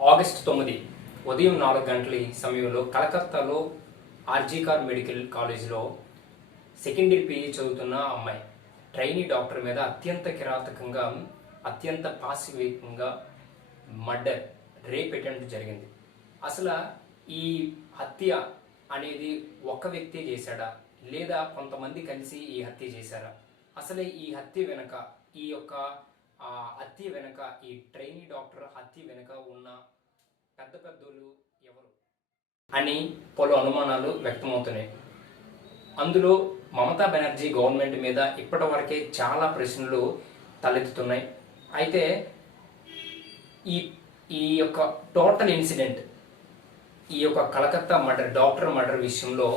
August 9 ఉదయం 4 గంటల సమయంలో కలకత్తాలో ఆర్జీకార్ మెడికల్ కాలేజ్లో సెకండ్ ఇయర్ పీజీ చదువుతున్న అమ్మాయి ట్రైనీ డాక్టర్ మీద అత్యంత కిరాతకంగా అత్యంత పాశవికంగా మర్డర్ రేప్ అటెంప్ట్ జరిగింది. అసలు ఈ హత్య అనేది ఒక వ్యక్తి చేశాడా లేదా కొంతమంది కలిసి ఈ హత్య చేశారా? అసలు ఈ హత్య వెనుక హత్య వెనుక ఈ ట్రైనీ డాక్టర్ హత్య వెనుక ఉన్న పెద్ద పెద్దోళ్ళు ఎవరు అని పలు అనుమానాలు వ్యక్తమవుతున్నాయి. అందులో మమతా బెనర్జీ గవర్నమెంట్ మీద ఇప్పటి వరకే చాలా ప్రశ్నలు తలెత్తుతున్నాయి. అయితే ఈ యొక్క టోటల్ ఇన్సిడెంట్, ఈ యొక్క కలకత్తా డాక్టర్ మర్డర్ విషయంలో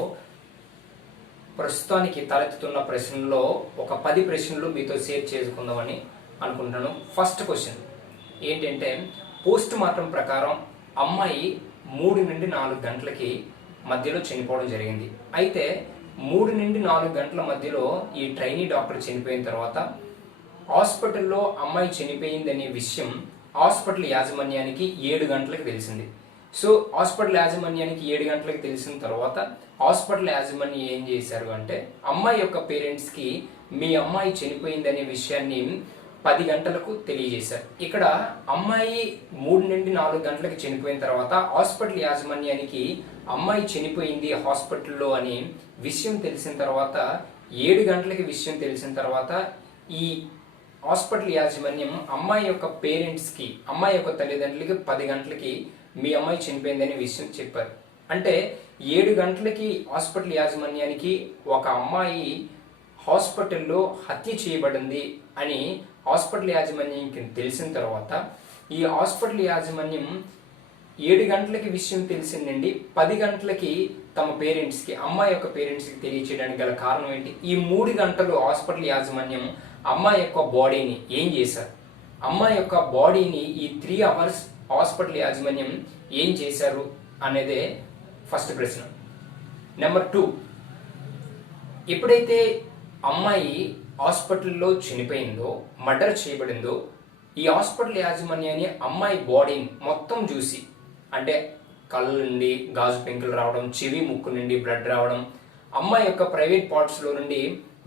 ప్రస్తుతానికి తలెత్తుతున్న ప్రశ్నల్లో ఒక 10 ప్రశ్నలు మీతో షేర్ చేసుకుందామని అనుకుంటున్నాను. ఫస్ట్ క్వశ్చన్ ఏంటంటే, పోస్ట్ మార్టం ప్రకారం అమ్మాయి 3 నుండి 4 గంటలకి మధ్యలో చనిపోవడం జరిగింది. అయితే 3 నుండి 4 గంటల మధ్యలో ఈ ట్రైనీ డాక్టర్ చనిపోయిన తర్వాత హాస్పిటల్లో అమ్మాయి చనిపోయిందనే విషయం హాస్పిటల్ యాజమాన్యానికి 7 గంటలకు తెలిసింది. సో హాస్పిటల్ యాజమాన్యానికి 7 గంటలకు తెలిసిన తర్వాత హాస్పిటల్ యాజమాన్యం ఏం చేశారు అంటే, అమ్మాయి యొక్క పేరెంట్స్కి మీ అమ్మాయి చనిపోయిందనే విషయాన్ని 10 గంటలకు తెలియజేశారు. ఇక్కడ అమ్మాయి 3 నుండి 4 గంటలకు చనిపోయిన తర్వాత హాస్పిటల్ యాజమాన్యానికి అమ్మాయి చనిపోయింది హాస్పిటల్లో అని విషయం తెలిసిన తర్వాత 7 గంటలకి విషయం తెలిసిన తర్వాత ఈ హాస్పిటల్ యాజమాన్యం అమ్మాయి యొక్క పేరెంట్స్కి, అమ్మాయి యొక్క తల్లిదండ్రులకి 10 గంటలకి మీ అమ్మాయి చనిపోయిందనే విషయం చెప్పారు. అంటే 7 గంటలకి హాస్పిటల్ యాజమాన్యానికి ఒక అమ్మాయి హాస్పిటల్లో హత్య చేయబడింది అని హాస్పిటల్ యాజమాన్యానికి తెలిసిన తర్వాత ఈ హాస్పిటల్ యాజమాన్యం 7 గంటలకి విషయం తెలిసిందండి 10 గంటలకి తమ పేరెంట్స్కి, అమ్మాయి యొక్క పేరెంట్స్కి తెలియచేయడానికి గల కారణం ఏంటి? ఈ 3 గంటలు హాస్పిటల్ యాజమాన్యం అమ్మాయి యొక్క బాడీని ఏం చేశారు? అమ్మాయి యొక్క బాడీని ఈ 3 అవర్స్ హాస్పిటల్ యాజమాన్యం ఏం చేశారు అనేదే ఫస్ట్ ప్రశ్న. నెంబర్ 2, ఎప్పుడైతే అమ్మాయి హాస్పిటల్లో చనిపోయిందో, మర్డర్ చేయబడిందో, ఈ హాస్పిటల్ యాజమాన్యాన్ని అమ్మాయి బాడీని మొత్తం చూసి, అంటే కళ్ళ నుండి గాజు పెంకులు రావడం, చెవి ముక్కు నుండి బ్లడ్ రావడం, అమ్మాయి యొక్క ప్రైవేట్ పార్ట్స్లో నుండి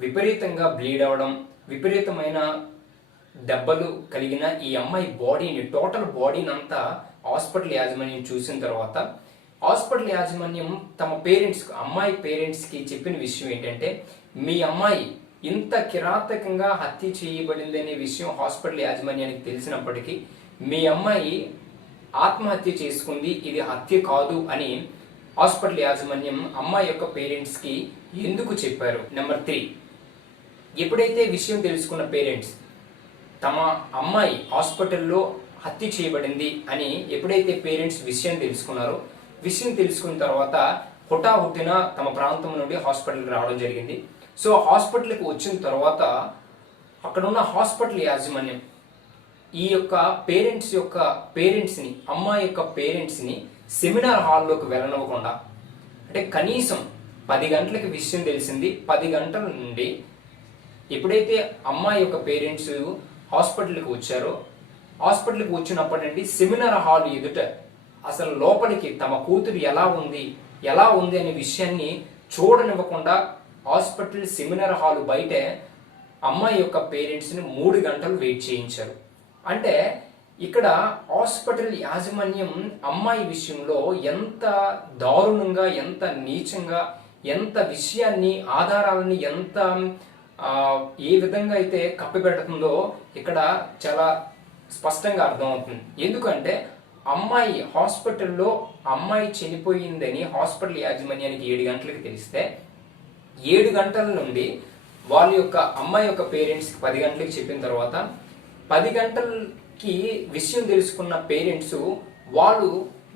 విపరీతంగా బ్లీడ్ అవడం, విపరీతమైన దెబ్బలు కలిగిన ఈ అమ్మాయి బాడీని, టోటల్ బాడీని అంతా హాస్పిటల్ యాజమాన్యం చూసిన తర్వాత హాస్పిటల్ యాజమాన్యం తమ పేరెంట్స్, అమ్మాయి పేరెంట్స్కి చెప్పిన విషయం ఏంటంటే, మీ అమ్మాయి ఇంత కిరాతకంగా హత్య చేయబడింది అనే విషయం హాస్పిటల్ యాజమాన్యానికి తెలిసినప్పటికీ మీ అమ్మాయి ఆత్మహత్య చేసుకుంది, ఇది హత్య కాదు అని హాస్పిటల్ యాజమాన్యం అమ్మాయి యొక్క పేరెంట్స్కి ఎందుకు చెప్పారు? నెంబర్ 3, ఎప్పుడైతే విషయం తెలుసుకున్న పేరెంట్స్ తమ అమ్మాయి హాస్పిటల్లో హత్య చేయబడింది అని ఎప్పుడైతే పేరెంట్స్ విషయం తెలుసుకున్నారో, విషయం తెలుసుకున్న తర్వాత హుటాహుటిన తమ ప్రాంతం నుండి హాస్పిటల్కి రావడం జరిగింది. సో హాస్పిటల్కి వచ్చిన తర్వాత అక్కడ ఉన్న హాస్పిటల్ యాజమాన్యం ఈ యొక్క పేరెంట్స్ని, అమ్మాయి యొక్క పేరెంట్స్ని సెమినార్ హాల్లోకి వెళ్ళనివ్వకుండా, అంటే కనీసం 10 గంటలకి విషయం తెలిసింది, 10 గంటల నుండి ఎప్పుడైతే అమ్మాయి యొక్క పేరెంట్స్ హాస్పిటల్కి వచ్చారో, హాస్పిటల్కి వచ్చినప్పటి నుండి సెమినార్ హాల్ ఎదుట అసలు లోపలికి తమ కూతురు ఎలా ఉంది అనే విషయాన్ని చూడనివ్వకుండా హాస్పిటల్ సెమినార్ హాల్ బయటే అమ్మాయి యొక్క పేరెంట్స్ని 3 గంటలు వెయిట్ చేయించారు. అంటే ఇక్కడ హాస్పిటల్ యాజమాన్యం అమ్మాయి విషయంలో ఎంత దారుణంగా, ఎంత నీచంగా, ఎంత విషయాన్ని, ఆధారాలని ఎంత ఏ విధంగా అయితే కప్పిపెడుతుందో ఇక్కడ చాలా స్పష్టంగా అర్థమవుతుంది. ఎందుకంటే అమ్మాయి హాస్పిటల్లో అమ్మాయి చనిపోయిందని హాస్పిటల్ యాజమాన్యానికి 7 గంటలకు తెలిస్తే 7 గంటల నుండి వాళ్ళ యొక్క అమ్మాయి యొక్క పేరెంట్స్కి 10 గంటలకు చెప్పిన తర్వాత 10 గంటలకి విషయం తెలుసుకున్న పేరెంట్స్ వాళ్ళు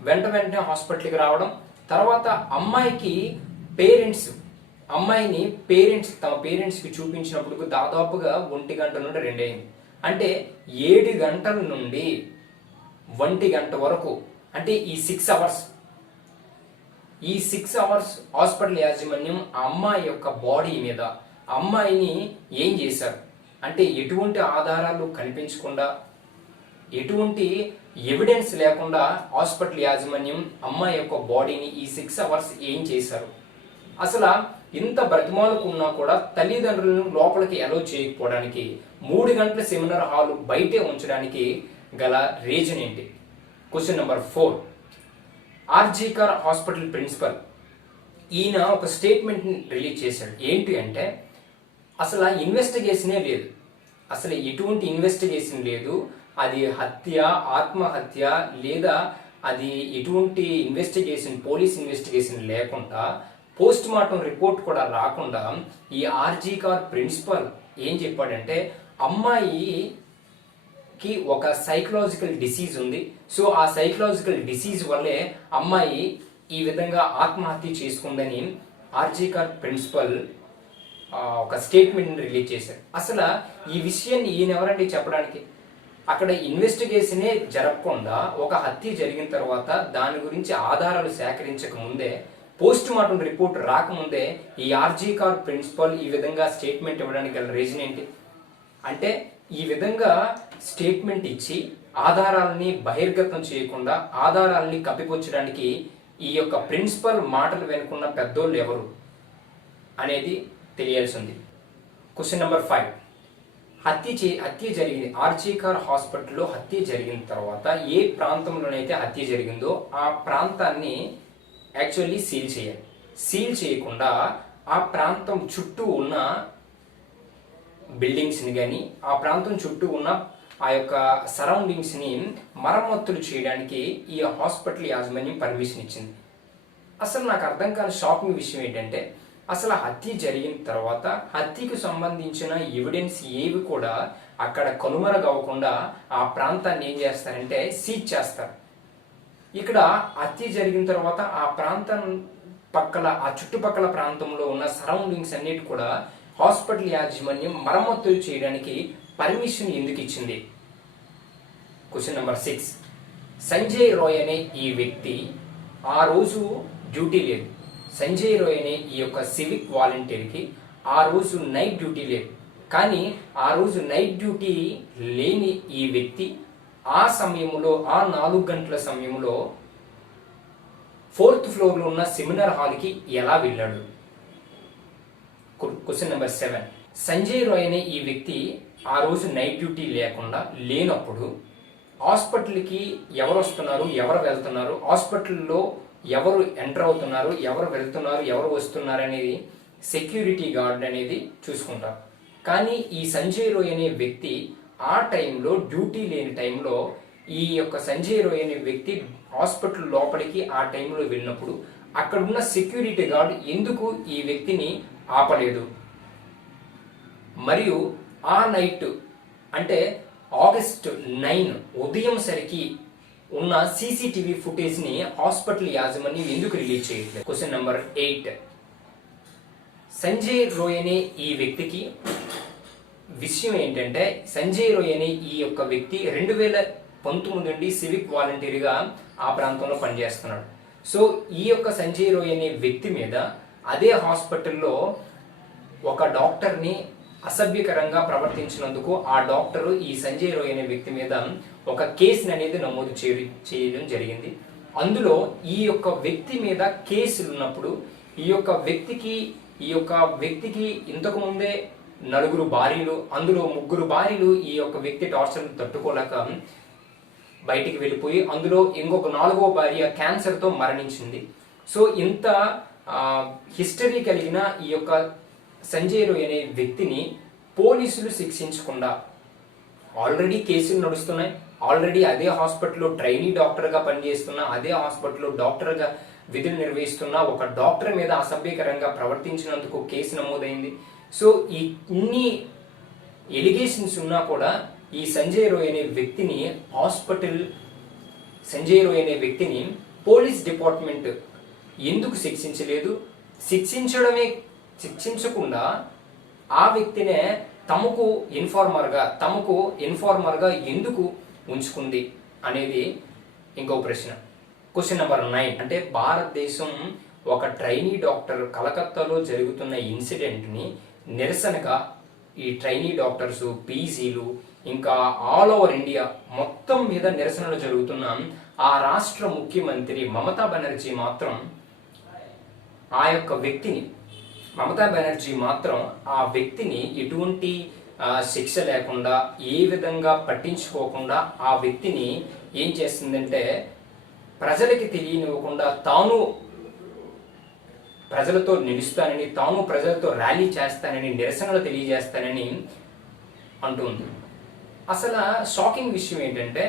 వెంటనే హాస్పిటల్కి రావడం, తర్వాత అమ్మాయిని తమ పేరెంట్స్కి చూపించినప్పుడు దాదాపుగా 1 గంట నుండి 2 అయింది. అంటే 7 గంటల నుండి 1 గంట వరకు, అంటే ఈ 6 అవర్స్ హాస్పిటల్ యాజమాన్యం అమ్మాయి యొక్క బాడీ మీద అమ్మాయిని ఏం చేశారు అంటే, ఎటువంటి ఆధారాలు కనిపించకుండా ఎటువంటి ఎవిడెన్స్ లేకుండా హాస్పిటల్ యాజమాన్యం అమ్మాయి యొక్క బాడీని ఈ 6 అవర్స్ ఏం చేశారు? అసలు ఇంత బ్రతిమాలుకున్నా కూడా తల్లిదండ్రులను లోపలికి అలౌ చేయకపోవడానికి 3 గంటల సెమినార్ హాల్ బయటే ఉంచడానికి గల రీజన్ ఏంటి? Question number 4. RG Kar hospital principal ఈయన ఒక స్టేట్మెంట్ రిలీజ్ చేశాడు. ఏంటి అంటే అసలు ఇన్వెస్టిగేషనే లేదు, అసలు ఎటువంటి ఇన్వెస్టిగేషన్ లేదు, అది హత్య, ఆత్మహత్య లేదా అది ఎటువంటి ఇన్వెస్టిగేషన్, పోలీస్ ఇన్వెస్టిగేషన్ లేకుండా, పోస్ట్ మార్టం రిపోర్ట్ కూడా రాకుండా ఈ ఆర్జీకర్ ప్రిన్సిపల్ ఏం చెప్పాడంటే అమ్మాయికి ఒక సైకలాజికల్ డిసీజ్ ఉంది, సో ఆ సైకలాజికల్ డిసీజ్ వల్లే అమ్మాయి ఈ విధంగా ఆత్మహత్య చేసుకుందని ఆర్జీకర్ ప్రిన్సిపల్ ఒక స్టేట్మెంట్ రిలీజ్ చేశారు. అసలు ఈ విషయాన్ని ఈయన ఎవరండి చెప్పడానికి? అక్కడ ఇన్వెస్టిగేషనే జరగకుండా ఒక హత్య జరిగిన తర్వాత దాని గురించి ఆధారాలు సేకరించక ముందే, పోస్ట్ మార్టం రిపోర్ట్ రాకముందే ఈ ఆర్జీకర్ ప్రిన్సిపల్ ఈ విధంగా స్టేట్మెంట్ ఇవ్వడానికి గల రీజన్ ఏంటి? అంటే ఈ విధంగా స్టేట్మెంట్ ఇచ్చి ఆధారాలని బహిర్గతం చేయకుండా ఆధారాలని కప్పిపుచ్చడానికి ఈ యొక్క ప్రిన్సిపల్ మాటలు వెనుకున్న పెద్దోళ్ళు ఎవరు అనేది తెలియాల్సి ఉంది. Question number 5. హత్య జరిగింది ఆర్జీకర్ హాస్పిటల్లో. హత్య జరిగిన తర్వాత ఏ ప్రాంతంలోనైతే హత్య జరిగిందో ఆ ప్రాంతాన్ని యాక్చువల్లీ సీల్ చేయాలి. సీల్ చేయకుండా ఆ ప్రాంతం చుట్టూ ఉన్న బిల్డింగ్స్ని కానీ ఆ ప్రాంతం చుట్టూ ఉన్న ఆ యొక్క సరౌండింగ్స్ని మరమ్మతులు చేయడానికి ఈ హాస్పిటల్ యాజమాన్యం పర్మిషన్ ఇచ్చింది. అసలు నాకు అర్థం కాని షాకింగ్ విషయం ఏంటంటే అసలు హత్య జరిగిన తర్వాత హత్యకు సంబంధించిన ఎవిడెన్స్ ఏవి కూడా అక్కడ కనుమరుగవ్వకుండా ఆ ప్రాంతాన్ని ఏం చేస్తారంటే సీజ్ చేస్తారు. ఇక్కడ హత్య జరిగిన తర్వాత ఆ ప్రాంతం పక్కల, ఆ చుట్టుపక్కల ప్రాంతంలో ఉన్న సరౌండింగ్స్ అన్నిటి కూడా హాస్పిటల్ యాజమాన్యం మరమ్మతులు చేయడానికి పర్మిషన్ ఎందుకు ఇచ్చింది? Question number 6. సంజయ్ రాయ్ అనే ఈ వ్యక్తి ఆ రోజు డ్యూటీ లేదు. సంజయ్ రాయ్ అనే ఈ యొక్క సివిక్ వాలంటీర్కి ఆ రోజు నైట్ డ్యూటీ లేదు. కానీ ఆ రోజు నైట్ డ్యూటీ లేని ఈ వ్యక్తి ఆ సమయంలో, ఆ 4 గంటల సమయంలో 4th ఫ్లోర్లో ఉన్న సెమినార్ హాల్కి ఎలా వెళ్ళాడు? Question number 7. సంజయ్ రాయ్ అనే ఈ వ్యక్తి ఆ రోజు నైట్ డ్యూటీ లేనప్పుడు హాస్పిటల్కి ఎవరు వస్తున్నారు, ఎవరు వెళ్తున్నారు, హాస్పిటల్లో ఎవరు ఎంటర్ అవుతున్నారు, ఎవరు వెళ్తున్నారు, ఎవరు వస్తున్నారు అనేది సెక్యూరిటీ గార్డ్ అనేది చూసుకుంటారు. కానీ ఈ సంజయ్ రాయ్ అనే వ్యక్తి ఆ టైంలో, డ్యూటీ లేని టైంలో ఈ యొక్క సంజయ్ రాయ్ అనే వ్యక్తి హాస్పిటల్ లోపలికి ఆ టైంలో వెళ్ళినప్పుడు అక్కడ ఉన్న సెక్యూరిటీ గార్డ్ ఎందుకు ఈ వ్యక్తిని ఆపలేదు? మరియు ఆ నైట్ అంటే ఆగస్ట్ 9 ఉదయం సరికి ఉన్న సీసీటీవీ ఫుటేజ్ని హాస్పిటల్ యాజమాన్యం ఎందుకు రిలీజ్ చేయట్లేదు? Question number 8. సంజయ్ రాయ్ అనే ఈ వ్యక్తికి విషయం ఏంటంటే సంజయ్ రాయ్ అనే ఈ యొక్క వ్యక్తి 2019 నుండి సివిక్ వాలంటీర్గా ఆ ప్రాంతంలో పనిచేస్తున్నాడు. సో ఈ యొక్క సంజయ్ రాయ్ అనే వ్యక్తి మీద అదే హాస్పిటల్లో ఒక డాక్టర్ని అసభ్యకరంగా ప్రవర్తించినందుకు ఆ డాక్టరు ఈ సంజయ్ రాయ్ అనే వ్యక్తి మీద ఒక కేసుని అనేది నమోదు చేయడం జరిగింది. అందులో ఈ యొక్క వ్యక్తి మీద కేసులు ఉన్నప్పుడు ఈ యొక్క వ్యక్తికి ఇంతకు ముందే 4 భార్యలు, అందులో 3 భార్యలు ఈ యొక్క వ్యక్తి టార్చర్ని తట్టుకోలేక బయటికి వెళ్ళిపోయి అందులో ఇంకొక 4వ భార్య క్యాన్సర్తో మరణించింది. సో ఇంత హిస్టరీ కలిగిన ఈ యొక్క సంజయ్ రాయ్ అనే వ్యక్తిని పోలీసులు శిక్షించకుండా, ఆల్రెడీ కేసులు నడుస్తున్నాయి, ఆల్రెడీ అదే హాస్పిటల్లో ట్రైనీ డాక్టర్గా పనిచేస్తున్న, అదే హాస్పిటల్లో డాక్టర్గా విధులు నిర్వహిస్తున్న ఒక డాక్టర్ మీద అసభ్యకరంగా ప్రవర్తించినందుకు కేసు నమోదైంది. సో ఈ ఇన్ని ఎలిగేషన్స్ ఉన్నా కూడా ఈ సంజయ్ రాయ్ అనే వ్యక్తిని పోలీస్ డిపార్ట్మెంట్ ఎందుకు శిక్షించలేదు? శిక్షించకుండా ఆ వ్యక్తినే తమకు ఇన్ఫార్మర్గా ఎందుకు ఉంచుకుంది అనేది ఇంకో ప్రశ్న. Question number 9. అంటే భారతదేశం ఒక ట్రైనీ డాక్టర్ కలకత్తాలో జరుగుతున్న ఇన్సిడెంట్ని నిరసనగా ఈ ట్రైనీ డాక్టర్స్, పీజీలు, ఇంకా ఆల్ ఓవర్ ఇండియా మొత్తం మీద నిరసనలు జరుగుతున్న ఆ రాష్ట్ర ముఖ్యమంత్రి మమతా బెనర్జీ మాత్రం ఆ యొక్క వ్యక్తిని మమతా బెనర్జీ మాత్రం ఆ వ్యక్తిని ఎటువంటి శిక్ష లేకుండా ఏ విధంగా పట్టించుకోకుండా ఆ వ్యక్తిని ఏం చేస్తుందంటే ప్రజలకి తెలియనివ్వకుండా తాను ప్రజలతో నిలుస్తానని, తాను ప్రజలతో ర్యాలీ చేస్తానని, నిరసనలు తెలియజేస్తానని అంటుంది. అసలు షాకింగ్ విషయం ఏంటంటే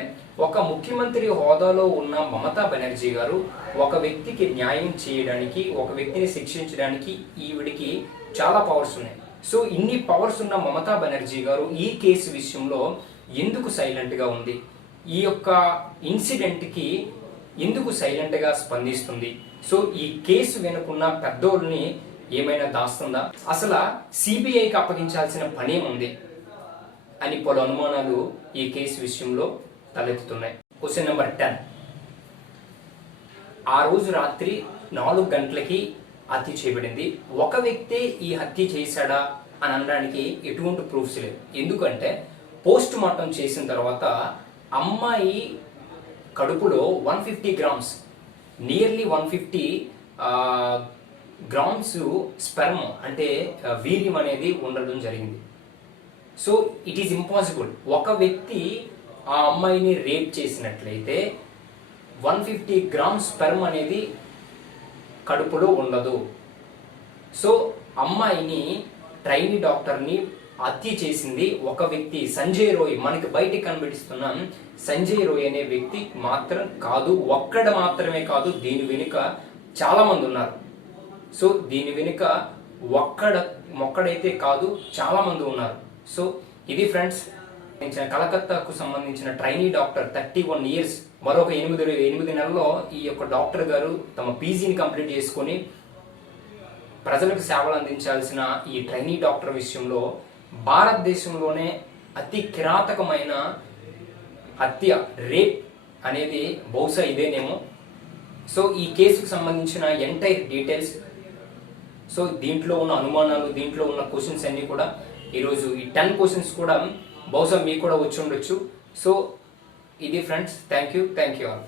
ఒక ముఖ్యమంత్రి హోదాలో ఉన్న మమతా బెనర్జీ గారు ఒక వ్యక్తికి న్యాయం చేయడానికి, ఒక వ్యక్తిని శిక్షించడానికి ఈవిడికి చాలా పవర్స్ ఉన్నాయి. సో ఇన్ని పవర్స్ ఉన్న మమతా బెనర్జీ గారు ఈ కేసు విషయంలో ఎందుకు సైలెంట్గా ఉంది? ఈ యొక్క ఇన్సిడెంట్కి ఎందుకు సైలెంట్గా స్పందిస్తుంది? సో ఈ కేసు వెనుకున్న పెద్దోళ్ళని ఏమైనా దాస్తుందా? అసలు సిబిఐకి అప్పగించాల్సిన పనేముంది అని పలు అనుమానాలు ఈ కేసు విషయంలో తలెత్తుతున్నాయి. Question number 10. ఆ రోజు రాత్రి 4 గంటలకి హత్య చేయబడింది. ఒక వ్యక్తే ఈ హత్య చేశాడా అని అనడానికి ఎటువంటి ప్రూఫ్స్ లేవు. ఎందుకంటే పోస్ట్ మార్టం చేసిన తర్వాత అమ్మాయి కడుపులో 150 గ్రామ్స్, నియర్లీ 150 గ్రామ్స్ స్పెర్మ్ అంటే వీర్యం అనేది ఉండడం జరిగింది. So it is impossible. ఒక వ్యక్తి ఆ అమ్మాయిని రేప్ చేసినట్లయితే 150 గ్రామ్స్ స్పెర్మ్ అనేది కడుపులో ఉండదు. సో అమ్మాయిని ట్రైనీ డాక్టర్ని హత్య చేసింది ఒక వ్యక్తి, సంజయ్ రోయ్. మనకి బయటికి కనిపిస్తున్న సంజయ్ రోయ్ అనే వ్యక్తి మాత్రం కాదు, ఒక్కడ మాత్రమే కాదు, దీని వెనుక చాలా మంది ఉన్నారు. సో దీని వెనుక ఒక్కడైతే కాదు, చాలా మంది ఉన్నారు. సో ఇది ఫ్రెండ్స్, కలకత్తాకు సంబంధించిన ట్రైనీ డాక్టర్ 31 ఇయర్స్, మరొక 8 నెలల్లో ఈ యొక్క డాక్టర్ గారు తమ పీజీని కంప్లీట్ చేసుకొని ప్రజలకు సేవలు అందించాల్సిన ఈ ట్రైనీ డాక్టర్ విషయంలో భారతదేశంలోనే అతి కిరాతకమైన హత్య, రేప్ అనేది బహుశా ఇదేనేమో. సో ఈ కేసుకు సంబంధించిన ఎంటైర్ డీటెయిల్స్, సో దీంట్లో ఉన్న అనుమానాలు, దీంట్లో ఉన్న క్వశ్చన్స్ అన్నీ కూడా ఈరోజు ఈ 10 క్వశ్చన్స్ కూడా బహుశా మీకు కూడా వచ్చి ఉండొచ్చు. సో ఇది ఫ్రెండ్స్, థ్యాంక్ యూ ఆల్.